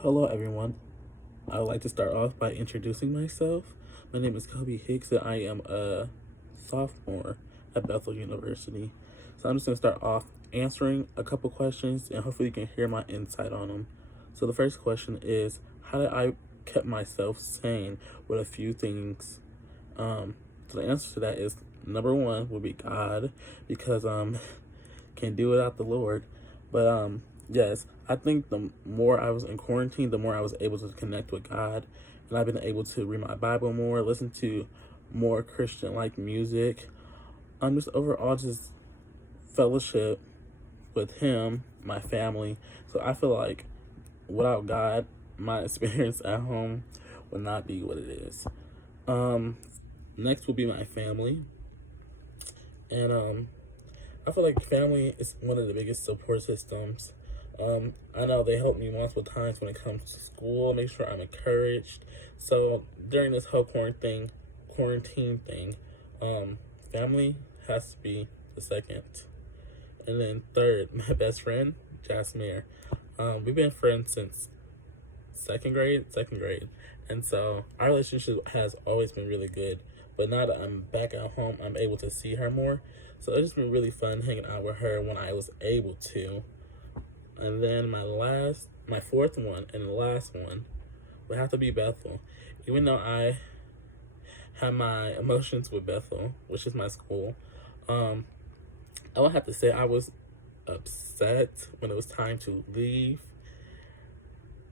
Hello, everyone. I would like to start off by introducing myself. My name is Kobe Hicks, and I am a sophomore at Bethel University. So I'm just going to start off answering a couple questions, and hopefully you can hear my insight on them. So the first question is, how did I keep myself sane with a few things? So the answer to that is number one would be God, because can't do without the Lord. But yes, I think the more I was in quarantine, the more I was able to connect with God, and I've been able to read my Bible more, listen to more Christian like music. Just overall just fellowship with Him, my family. So I feel like without God, my experience at home would not be what it is. Um, Next will be my family, and I feel like family is one of the biggest support systems. I know they helped me multiple times when it comes to school, make sure I'm encouraged. So during this whole quarantine thing, family has to be the second. And then third, my best friend, Jasmine. We've been friends since second grade. And so our relationship has always been really good. But now that I'm back at home, I'm able to see her more. So it's just been really fun hanging out with her when I was able to. And then my fourth one and the last one would have to be Bethel. Even though I have my emotions with Bethel, which is my school, I would have to say I was upset when it was time to leave,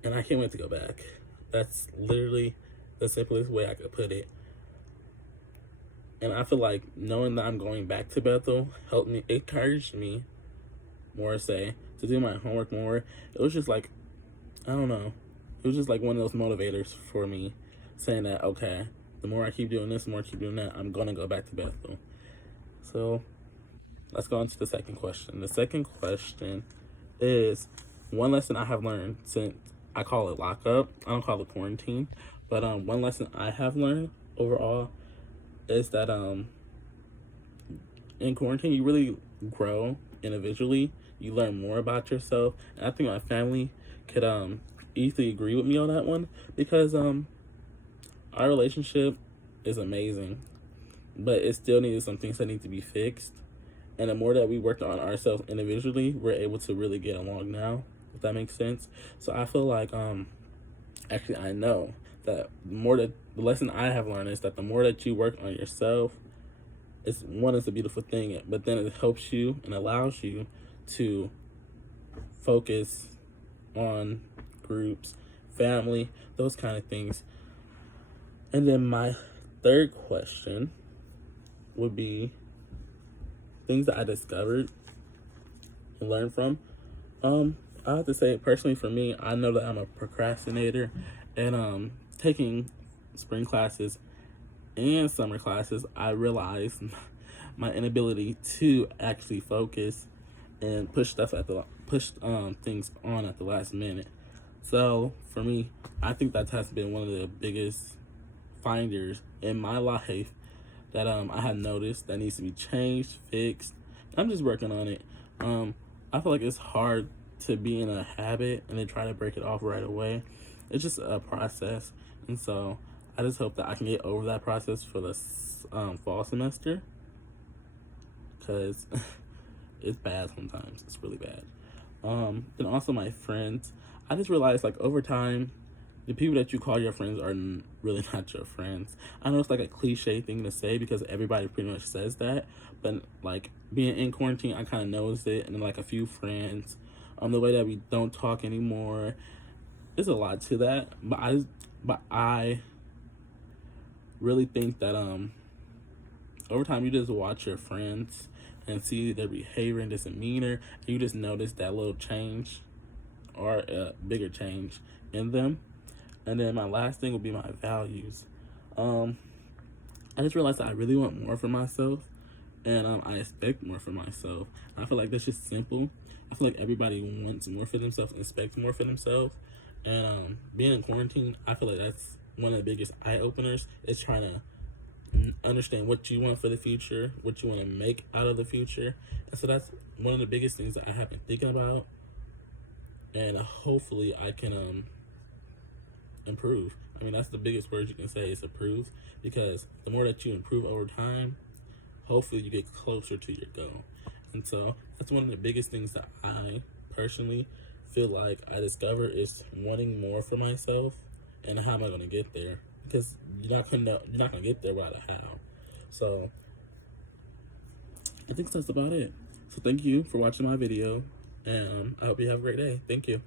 and I can't wait to go back. That's literally the simplest way I could put it. And I feel like knowing that I'm going back to Bethel helped me, encouraged me more, say, to do my homework more. It was just like, I don't know. It was just like one of those motivators for me, saying that, okay, the more I keep doing this, the more I keep doing that, I'm going to go back to Bethel. So let's go on to the second question. The second question is one lesson I have learned since I call it lockup. I don't call it quarantine. But one lesson I have learned overall is that in quarantine you really grow individually. You learn more about yourself. And I think my family could easily agree with me on that one, because our relationship is amazing, but it still needed some things that need to be fixed. And the more that we worked on ourselves individually, we're able to really get along now, if that makes sense. So I feel like actually I know that the lesson I have learned is that the more that you work on yourself, it's a beautiful thing, but then it helps you and allows you to focus on groups, family, those kind of things. And then my third question would be things that I discovered and learned from. I have to say, personally, for me, I know that I'm a procrastinator, and taking spring classes and summer classes, I realized my inability to actually focus and push things on at the last minute. So for me, I think that has been one of the biggest finders in my life that I had noticed that needs to be changed, fixed. I'm just working on it. I feel like it's hard to be in a habit and then try to break it off right away. It's just a process, and so I just hope that I can get over that process for the fall semester, because it's bad sometimes. It's really bad. And also my friends. I just realized, like, over time, the people that you call your friends are really not your friends. I know it's like a cliche thing to say because everybody pretty much says that, but like being in quarantine, I kind of noticed it, and then like a few friends, the way that we don't talk anymore. There's a lot to that, but I really think that over time you just watch your friends and see their behavior and demeanor, and you just notice that little change or a bigger change in them. And then my last thing would be my values. I just realized that I really want more for myself, and I expect more for myself. I feel like that's just simple. I feel like everybody wants more for themselves and expects more for themselves. And being in quarantine, I feel like that's one of the biggest eye openers, is trying to understand what you want for the future, what you want to make out of the future. And so that's one of the biggest things that I have been thinking about. And hopefully I can improve. I mean, that's the biggest word you can say is improve, because the more that you improve over time, hopefully you get closer to your goal. And so that's one of the biggest things that I personally feel like I discovered is wanting more for myself. And how am I gonna get there? Because you're not gonna get there without a how. So I think that's about it. So thank you for watching my video, and I hope you have a great day. Thank you.